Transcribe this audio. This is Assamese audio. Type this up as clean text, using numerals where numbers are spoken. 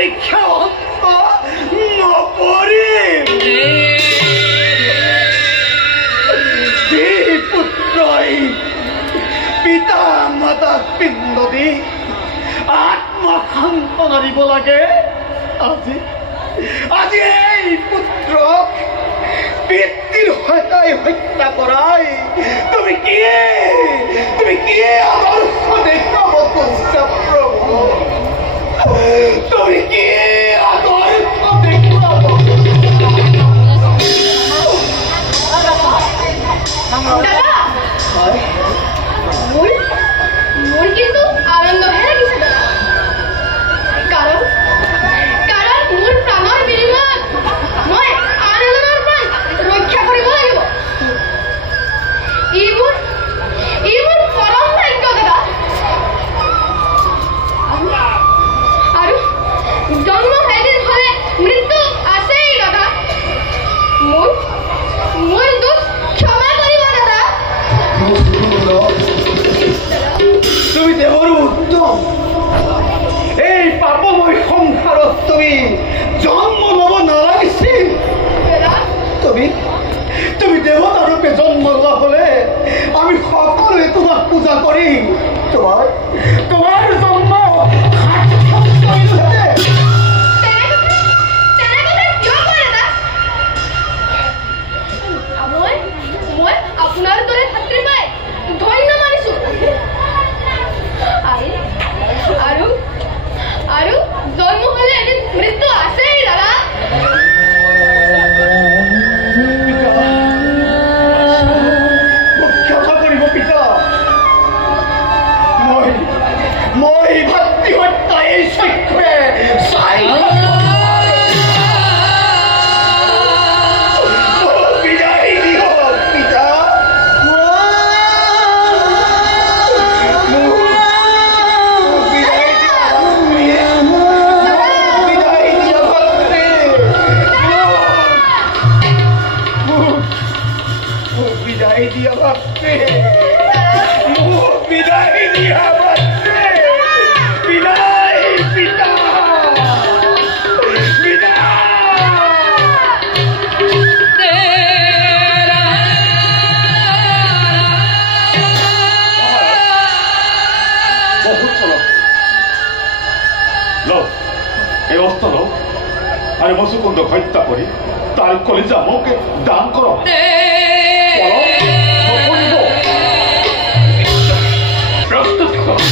পরীক্ষা পুত্রই পিতা মাতা পিণ্ড দি আত্মসন্তনা দিব লাগে। আজি আজি এই পুত্রক পিতৃৰ হত্যা কৰাই তুমি কি আদৰ্শ দেখাব খুজিছা প্ৰভু? তুমি কি আদৰ্শ দেখাব? মোৰ কিন্তু আনন্দহে লাগিছে দাদা, কাৰণ মোৰ প্ৰাণৰ বিনিময়ত মই আন এজনৰ প্ৰাণ ৰক্ষা কৰিব লাগিব। ই মোৰ পৰম ভাগ্য দাদা। আৰু জন্ম এদিন হলে মৃত্যু আছেই দাদা। মোৰ দুখ ক্ষমা কৰিব দাদা। তুমি দেৱৰ উত্তম, এই পাপময় সংসাৰত তুমি জন্ম ল'ব নালাগিছিল। তুমি দেৱতা ৰূপে জন্ম লোৱা হলে আমি সকলোৱে তোমাক পূজা কৰিম। তোমাৰ জন্ম মই আপোনাৰ দৰে ছাত্ৰী পাই ধন্য মানিছো। আৰু জন্ম হলে এদিন মৃত্যু আছেই দাদা। ক্ষমা কৰিব পিতা। মই ভাতৃ হত্যা এই চক্ষুৰে চাই বিদায় দিয়ক পিতা। বিদায় দিয়া ভাতৃ, বিদায় দিয়া ভাতৃ, বিদায় পিতা, এই অস্ত্র লও আর মুচুকুন্দক হত্যা করে তার কলিজা মোকে দান করো। প্রস্তুত করো।